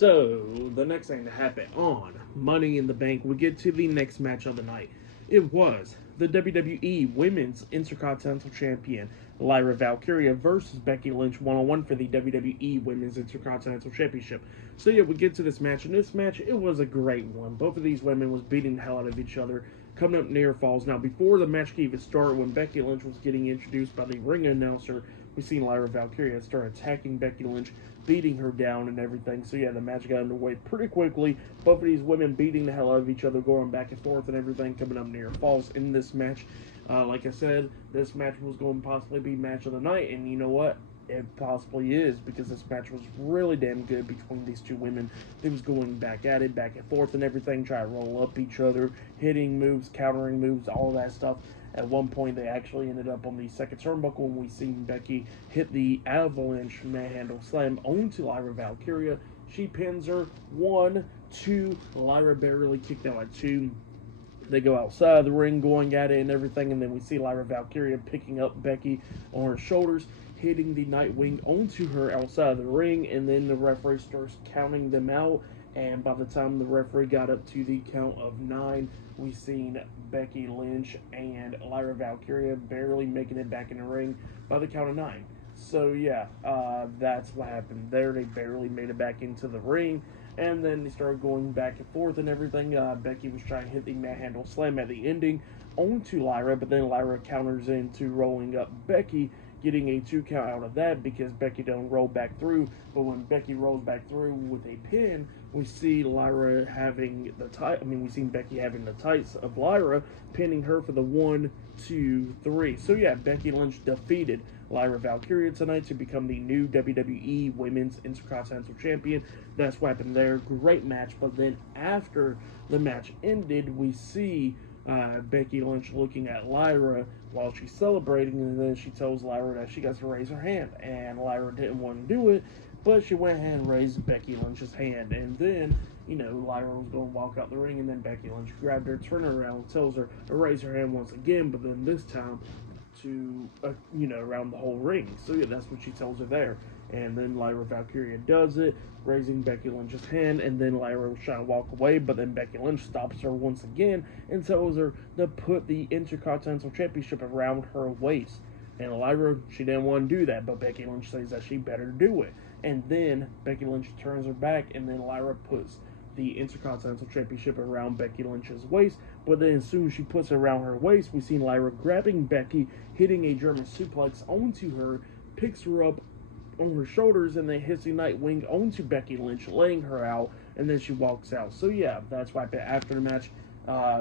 So, the next thing to happen on Money in the Bank, we get to the next match of the night. It was the WWE Women's Intercontinental Champion, Lyra Valkyria, versus Becky Lynch 1-on-1 for the WWE Women's Intercontinental Championship. So, yeah, we get to this match, and this match, it was a great one. Both of these women was beating the hell out of each other, coming up near falls. Now, before the match could even start, when Becky Lynch was getting introduced by the ring announcer, we seen Lyra Valkyria start attacking Becky Lynch, beating her down and everything. So yeah, the match got underway pretty quickly. Both of these women beating the hell out of each other, going back and forth and everything, coming up near falls in this match. Like I said, this match was going to possibly be match of the night, and you know what? It possibly is, because this match was really damn good between these two women. They was going back at it, back and forth and everything, trying to roll up each other, hitting moves, countering moves, all that stuff. At one point, they actually ended up on the second turnbuckle when we seen Becky hit the avalanche manhandle slam onto Lyra Valkyria. She pins her 1, 2. Lyra barely kicked out at 2. They go outside of the ring, going at it and everything, and then we see Lyra Valkyria picking up Becky on her shoulders, hitting the Nightwing onto her outside of the ring, and then the referee starts counting them out. And by the time the referee got up to the count of 9, we seen Becky Lynch and Lyra Valkyria barely making it back in the ring by the count of 9. So yeah, that's what happened there. They barely made it back into the ring, and then they started going back and forth and everything. Becky was trying to hit the manhandle slam at the ending onto Lyra, but then Lyra counters into rolling up Becky, getting a 2 count out of that because Becky don't roll back through. But when Becky rolls back through with a pin, we see Lyra having the tight. We seen Becky having the tights of Lyra, pinning her for the 1, 2, 3. So yeah, Becky Lynch defeated Lyra Valkyria tonight to become the new WWE Women's Intercontinental Champion. That's what happened there. Great match. But then after the match ended, we see Becky Lynch looking at Lyra while she's celebrating, and then she tells Lyra that she got to raise her hand, and Lyra didn't want to do it, but she went ahead and raised Becky Lynch's hand. And then, Lyra was going to walk out the ring, and then Becky Lynch grabbed her, turned her around, tells her to raise her hand once again, but then this time to, around the whole ring. So yeah, that's what she tells her there. And then Lyra Valkyria does it, raising Becky Lynch's hand, and then Lyra was trying to walk away, but then Becky Lynch stops her once again and tells her to put the Intercontinental Championship around her waist. And Lyra, she didn't want to do that, but Becky Lynch says that she better do it. And then Becky Lynch turns her back, and then Lyra puts the Intercontinental Championship around Becky Lynch's waist. But then as soon as she puts it around her waist, we see Lyra grabbing Becky, hitting a German suplex onto her, picks her up on her shoulders, and then hits the Nightwing onto Becky Lynch, laying her out, and then she walks out. So yeah, that's what happened after the match.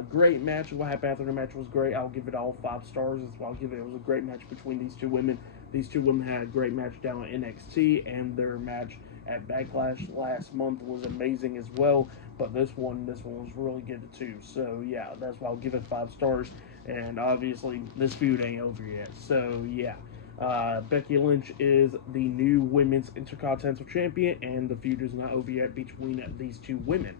Great match. What happened after the match was great. I'll give it all 5 stars. That's what I'll give it. It was a great match between these two women. These two women had a great match down at NXT, and their match at Backlash last month was amazing as well. But this one was really good too. So yeah, that's why I'll give it 5 stars. And obviously, this feud ain't over yet. So yeah. Becky Lynch is the new Women's Intercontinental Champion, and the feud is not over yet between these two women.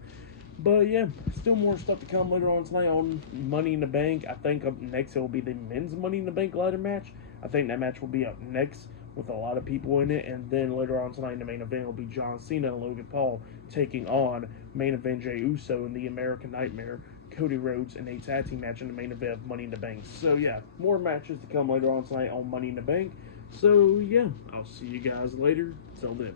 But yeah, still more stuff to come later on tonight on Money in the Bank. I think up next it will be the men's Money in the Bank ladder match. I think that match will be up next with a lot of people in it. And then later on tonight in the main event will be John Cena and Logan Paul taking on main event Jey Uso in the American Nightmare, Cody Rhodes, in a tag team match in the main event of Money in the Bank. So yeah, more matches to come later on tonight on Money in the Bank. So yeah, I'll see you guys later. Till then.